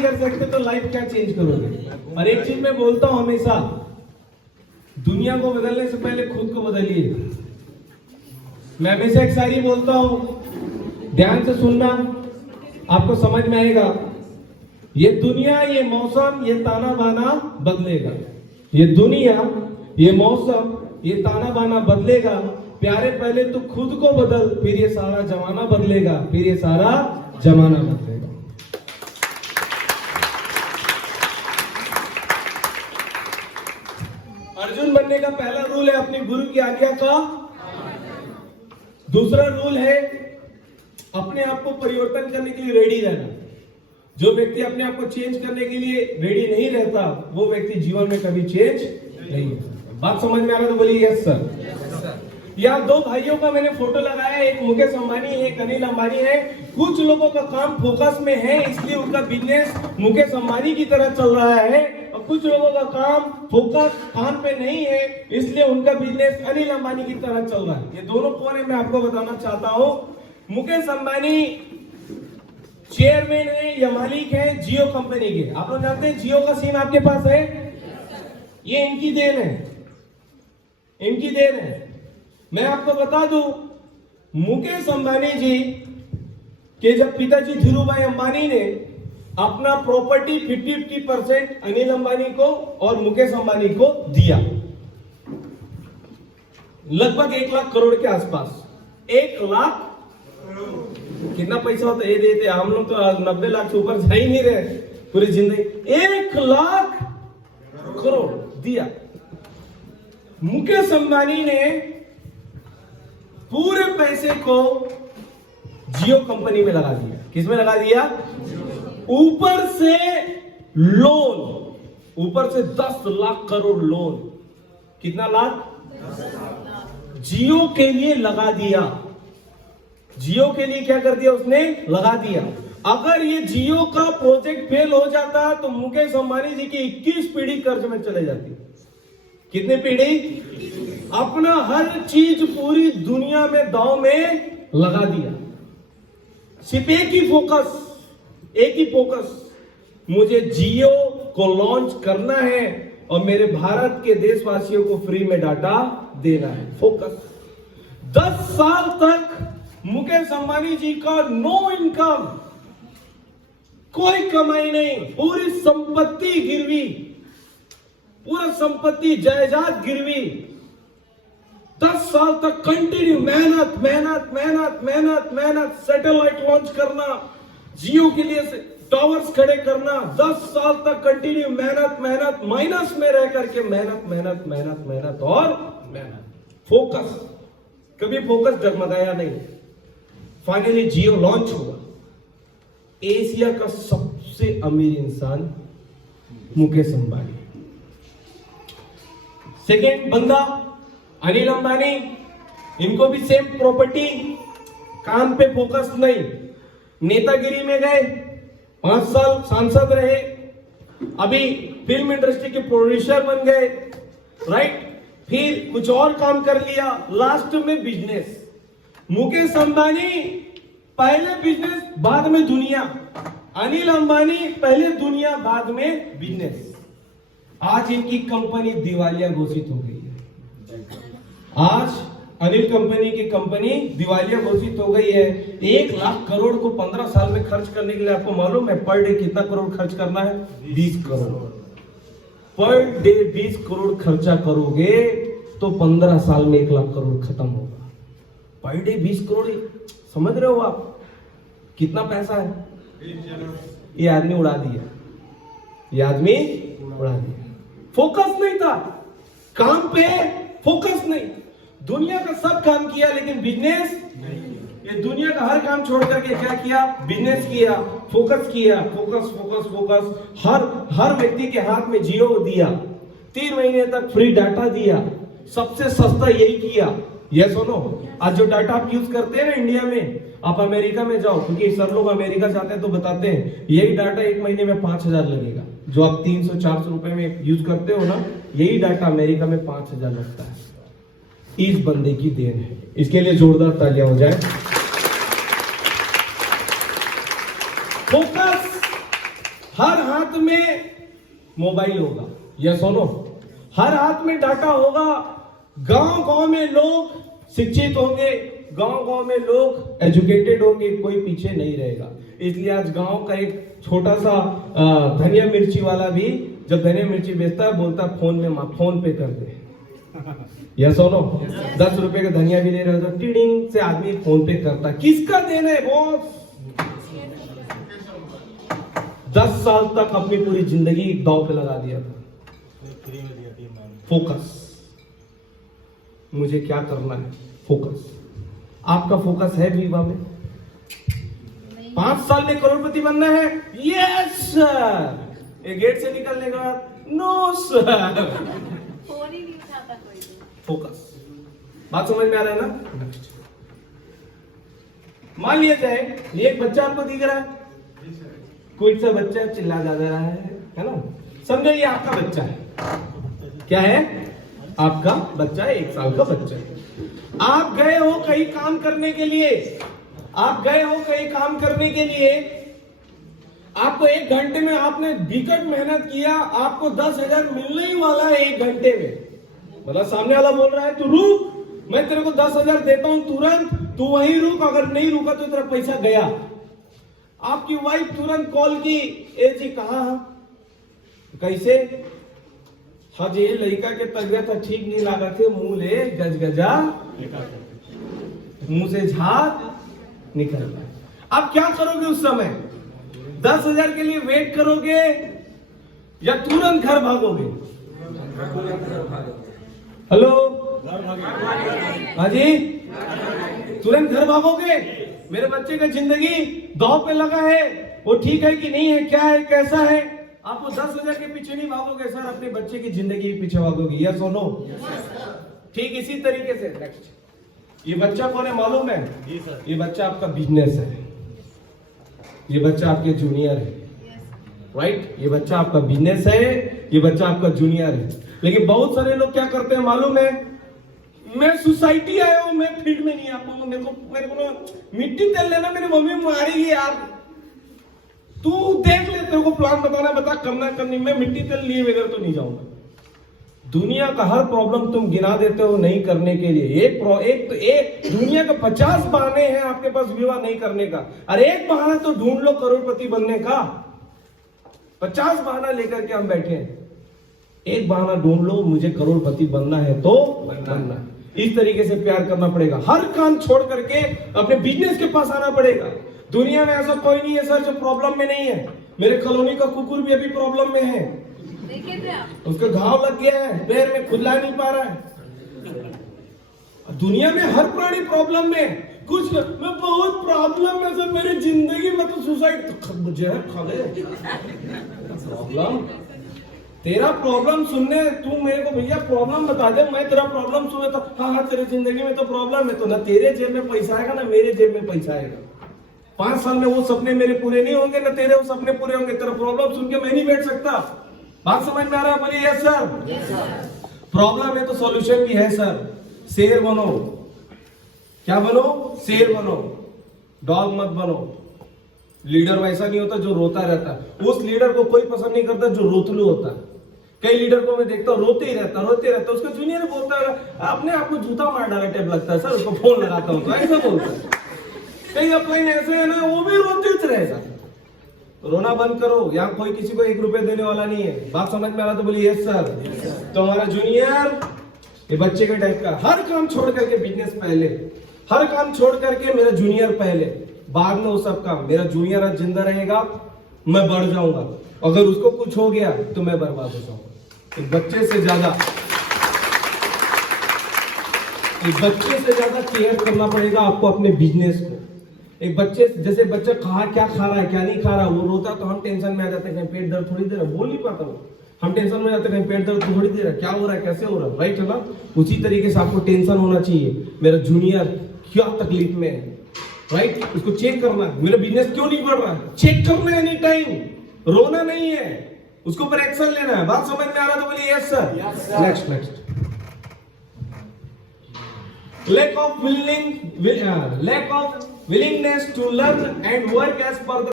नहीं कर सकते तो लाइफ क्या चेंज करोगे? और एक चीज मैं बोलता हूं हमेशा, दुनिया को बदलने से पहले खुद को बदलिए। मैं हमेशा एक शायरी बोलता हूं, ध्यान से सुनना, आपको समझ में आएगा। ये दुनिया, ये मौसम, ये ताना बाना बदलेगा। ये दुनिया, ये मौसम, ये ताना बाना बदलेगा। प्यारे पहले तो खुद को बदल, फिर ये सारा जमाना बदलेगा, फिर ये सारा जमाना बदलेगा। अर्जुन बनने का पहला रूल है अपने गुरु की आज्ञा का। दूसरा रूल है अपने आप को परिवर्तन करने के लिए रेडी रहना। जो व्यक्ति अपने आप को चेंज करने के लिए रेडी नहीं रहता, वो व्यक्ति जीवन में कभी चेंज नहीं होता। बात समझ में आ रहा तो बोलिए यस सर। यहाँ दो भाइयों का मैंने फोटो लगाया, एक मुकेश अंबानी है, एक अनिल अंबानी है। कुछ लोगों का काम फोकस में है, इसलिए उनका बिजनेस मुकेश अंबानी की तरह चल रहा है, और कुछ लोगों का काम फोकस काम पे नहीं है, इसलिए उनका बिजनेस अनिल अंबानी की तरह चल रहा है। ये दोनों कौन है मैं आपको बताना चाहता हूँ। मुकेश अंबानी चेयरमैन है या मालिक है जियो कंपनी के। आप लोग जानते हैं जियो का सिम आपके पास है, ये इनकी देन है, इनकी देन है। मैं आपको बता दूं, मुकेश अंबानी जी के जब पिताजी धीरूभाई अंबानी ने अपना प्रॉपर्टी 50% अनिल अंबानी को और मुकेश अंबानी को दिया, लगभग 1 लाख करोड़ के आसपास। 1 लाख कितना पैसा होता है ये देते, हम लोग तो 90 लाख से ऊपर जा ही नहीं रहे पूरी जिंदगी। 1 लाख करोड़ दिया। मुकेश अंबानी ने पूरे पैसे को जियो कंपनी में लगा दिया। किसमें लगा दिया? ऊपर से लोन, ऊपर से 10 लाख करोड़ लोन। कितना लाख? जियो के लिए लगा दिया। जियो के लिए क्या कर दिया उसने? लगा दिया। अगर ये जियो का प्रोजेक्ट फेल हो जाता तो मुकेश अंबानी जी की 21 पीढ़ी कर्ज में चले जाती। कितने पीढ़ी? अपना हर चीज पूरी दुनिया में दांव में लगा दिया। सिर्फ एक ही फोकस, मुझे जियो को लॉन्च करना है और मेरे भारत के देशवासियों को फ्री में डाटा देना है। फोकस। 10 साल तक मुकेश अंबानी जी का नो इनकम, कोई कमाई नहीं, पूरी संपत्ति गिरवी, पूरा संपत्ति जायदाद गिरवी। 10 साल तक कंटिन्यू मेहनत, सैटेलाइट लॉन्च करना, जियो के लिए टावर्स खड़े करना। 10 साल तक कंटिन्यू मेहनत, माइनस में रह करके मेहनत और मेहनत। फोकस, कभी फोकस डगमगाया नहीं। फाइनली जियो लॉन्च हुआ। एशिया का सबसे अमीर इंसान मुकेश अंबानी। सेकेंड बंदा अनिल अंबानी, इनको भी सेम प्रॉपर्टी, काम पे फोकस नहीं। नेतागिरी में गए, 5 साल सांसद रहे, अभी फिल्म इंडस्ट्री के प्रोड्यूसर बन गए, राइट। फिर कुछ और काम कर लिया, लास्ट में बिजनेस। मुकेश अंबानी पहले बिजनेस बाद में दुनिया, अनिल अंबानी पहले दुनिया बाद में बिजनेस। आज इनकी कंपनी दिवालिया घोषित हो गई है। आज अनिल कंपनी की कंपनी दिवालिया घोषित हो गई है। 1 लाख करोड़ को 15 साल में खर्च करने के लिए आपको मालूम है पर डे कितना करोड़ खर्च करना है? 20 करोड़ पर डे। 20 करोड़ खर्चा करोगे तो 15 साल में 1 लाख करोड़ खत्म होगा। पर डे 20 करोड़, समझ रहे हो आप कितना पैसा है? ये आदमी उड़ा दिया, ये आदमी उड़ा दिया। फोकस नहीं था, काम पे फोकस नहीं। दुनिया का सब काम किया लेकिन बिजनेस नहीं। ये दुनिया का हर काम छोड़ करके क्या किया? बिजनेस किया, फोकस किया। फोकस। हर व्यक्ति के हाथ में जियो दिया, 3 महीने तक फ्री डाटा दिया, सबसे सस्ता यही किया। ये सुनो, आज जो डाटा आप यूज करते हैं ना इंडिया में, आप अमेरिका में जाओ, क्योंकि सब लोग अमेरिका जाते हैं तो बताते हैं यही डाटा 1 महीने में 5000 लगेगा। जो आप 300-400 रुपए में यूज करते हो ना, यही डाटा अमेरिका में 5000 लगता है। इस बंदे की देन है, इसके लिए जोरदार तालियां हो जाए। फोकस हर हाथ में मोबाइल होगा, यस और नो? हर हाथ में डाटा होगा। गांव गांव में लोग शिक्षित होंगे, गांव गांव में लोग एजुकेटेड होंगे, कोई पीछे नहीं रहेगा। इसलिए आज गांव का एक छोटा सा धनिया मिर्ची वाला भी जब धनिया मिर्ची बेचता है बोलता है फोन पे कर दे, यस और नो? 10 रुपए का धनिया भी ले रहे हो तो टिडिंग से आदमी फोन पे करता है। किसका देना है बॉस? 10 साल तक अपनी पूरी जिंदगी दांव पे लगा दिया था। फोकस, मुझे क्या करना है, फोकस। आपका फोकस है विवाह में? 5 साल में करोड़पति बनना है? Yes sir. ये गेट से निकलने के बाद नो सर। फोन ही नहीं उठाता कोई। फोकस, बात समझ में आ रहा है ना? मान लिया जाए ये एक बच्चा आपको दिख रहा है, कोई सा बच्चा चिल्ला जा रहा है ना? समझो ये आपका बच्चा है। क्या है? आपका बच्चा है, 1 साल का बच्चा है। आप गए हो कहीं काम करने के लिए, आपको 1 घंटे में आपने बिकट मेहनत किया, आपको 10,000 मिलने ही वाला है 1 घंटे में। मतलब सामने वाला बोल रहा है तू रुक, मैं तेरे को 10,000 देता हूं तुरंत, तू वहीं रुक, अगर नहीं रुका तो तेरा पैसा गया। आपकी वाइफ तुरंत कॉल की, ए जी कहाँ? कैसे? हाँ जी, लड़का के तबियत ठीक नहीं लगा थे, मुंह ले गजगजा, मुंह से झाग निकल रहा। अब क्या करोगे उस समय? 10,000 के लिए वेट करोगे या तुरंत घर भागोगे? हेलो, हाँ जी, तुरंत घर भागोगे? मेरे बच्चे का जिंदगी दांव पे लगा है, वो ठीक है कि नहीं है, क्या है, कैसा है? आपको 10,000 के पीछे नहीं भागोगे सर, अपने बच्चे की जिंदगी के पीछे भागोगे, यस और नो? ठीक इसी तरीके से नेक्स्ट, ये बच्चा कौन है मालूम है? ये बच्चा आपका बिजनेस है, ये बच्चा आपके जूनियर है, राइट? ये बच्चा आपका बिजनेस है, ये बच्चा आपका जूनियर है। लेकिन बहुत सारे लोग क्या करते हैं मालूम है? मैं सोसाइटी आया हूं, मैं फील्ड में नहीं आ पाऊंगा, मेरे को ना मिट्टी तेल लेना, मेरी मम्मी मारेगी यार। तू देख ले, तेरे को प्लान बताना, बता करना करनी, मैं मिट्टी तेल लिए बगैर तो नहीं जाऊंगा। दुनिया का हर प्रॉब्लम तुम गिना देते हो नहीं करने के लिए। एक दुनिया का 50 बहाने हैं आपके पास विवाह नहीं करने का, अरे एक बहाना तो ढूंढ लो करोड़पति बनने का। 50 बहाना लेकर के हम बैठे हैं, एक बहाना ढूंढ लो, मुझे करोड़पति बनना है तो बनना है। इस तरीके से प्यार करना पड़ेगा, हर काम छोड़ करके अपने बिजनेस के पास आना पड़ेगा। दुनिया में ऐसा कोई नहीं है सर जो प्रॉब्लम में नहीं है। मेरे कॉलोनी का कुकुर भी अभी प्रॉब्लम में है, उसका घाव लग गया है, पैर में खुला नहीं पा रहा है। दुनिया में हर प्राणी प्रॉब्लम में, कुछ मैं बहुत प्रॉब्लम में सर, मेरी जिंदगी में तो सुसाइड तो मुझे है खाले प्रॉब्लम। तेरा प्रॉब्लम सुनने तू मेरे को भैया प्रॉब्लम बता दे, मैं तेरा प्रॉब्लम सुने तो हाँ तेरे जिंदगी में तो प्रॉब्लम है, तो ना तेरे जेब में पैसा आएगा ना मेरे जेब में पैसा आएगा। 5 साल में वो सपने मेरे पूरे नहीं होंगे, ना तेरे वो सपने पूरे होंगे। तेरा प्रॉब्लम सुन के मैं नहीं बैठ सकता। बात समझ में आ रहा है? बोलिए यस सर। प्रॉब्लम है तो सॉल्यूशन भी है सर। शेर बनो, क्या बनो? शेर बनो, डॉग मत बनो। लीडर वैसा नहीं होता जो रोता रहता, उस लीडर को कोई पसंद नहीं करता जो रोतलू होता है। कई लीडर को मैं देखता हूँ रोते ही रहता, उसका जूनियर बोलता है अपने आप को जूता मार डाला टाइप लगता है सर, उसको फोन लगाता हूँ तो ऐसा बोलता है। कई अपलाइन ऐसे है ना, वो भी रोते रहेगा। रोना बंद करो, यहाँ कोई किसी को 1 रुपया देने वाला नहीं है। बात समझ में आ रहा तो बोलिए यस सर। तो हमारा जूनियर ये बच्चे के टाइप का, हर काम छोड़ करके बिजनेस पहले, हर काम छोड़ करके मेरा जूनियर पहले, बाद में वो सब काम। मेरा जूनियर आज जिंदा रहेगा, मैं बढ़ जाऊंगा, अगर उसको कुछ हो गया तो मैं बर्बाद हो जाऊंगा। एक बच्चे से ज्यादा केयर करना पड़ेगा आपको अपने बिजनेस को। एक बच्चे जैसे बच्चा क्या खा रहा है क्या नहीं खा रहा, वो रोता तो हम टेंशन में आ जाते हैं, कहीं पेट दर्द थोड़ी दे रहा, बोल नहीं पाता वो, हम टेंशन में जाते हैं, कहीं पेट दर्द थोड़ी दे रहा, क्या हो रहा है कैसे हो रहा है, राइट है ना? उसी तरीके से आपको टेंशन होना चाहिए, मेरा जूनियर क्या तकलीफ में है, राइट? उसको चेक करना है, मेरा बिजनेस क्यों नहीं बढ़ रहा है, चेक करना है एनी टाइम, रोना नहीं है, उसके ऊपर एक्शन लेना है। बात समझ में आ रहा तो बोलिए yes sir. Next lack of willingness to learn and work as per the